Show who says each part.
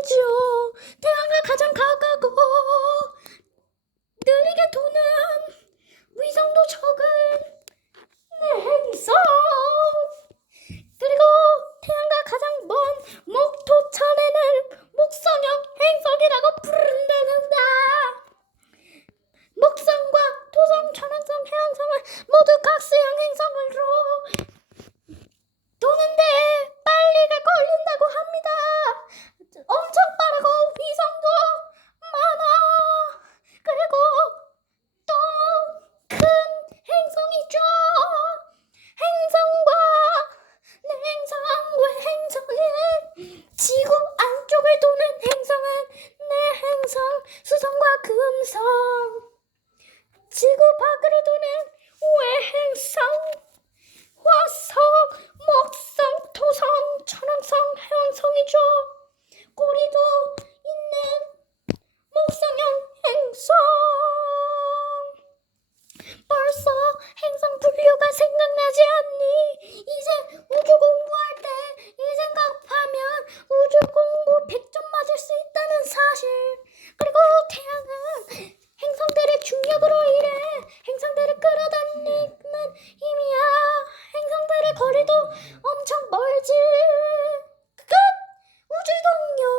Speaker 1: 아니지요. 태양과 가장 가깝고 느리게 도는 금성. 지구 밖으로 도는 외행성. 거리도 엄청 멀지.